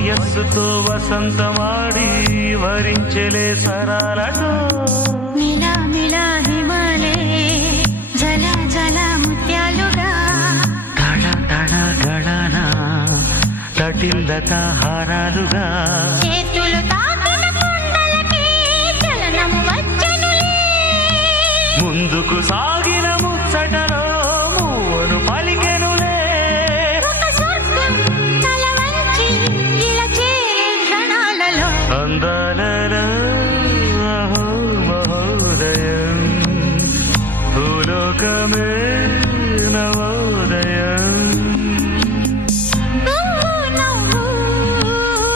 వయస్సుతో వసంతమాడి వరించలే సరాలతో మిలా మిలా హిమాలే జల జల ముత్యాలుగా తడ తడ గడన తటిల్లత హారాలుగా చేతులు తాకిన కొండలకే చలనం వచ్చనులే ముందుకు సాగిన ముచ్చట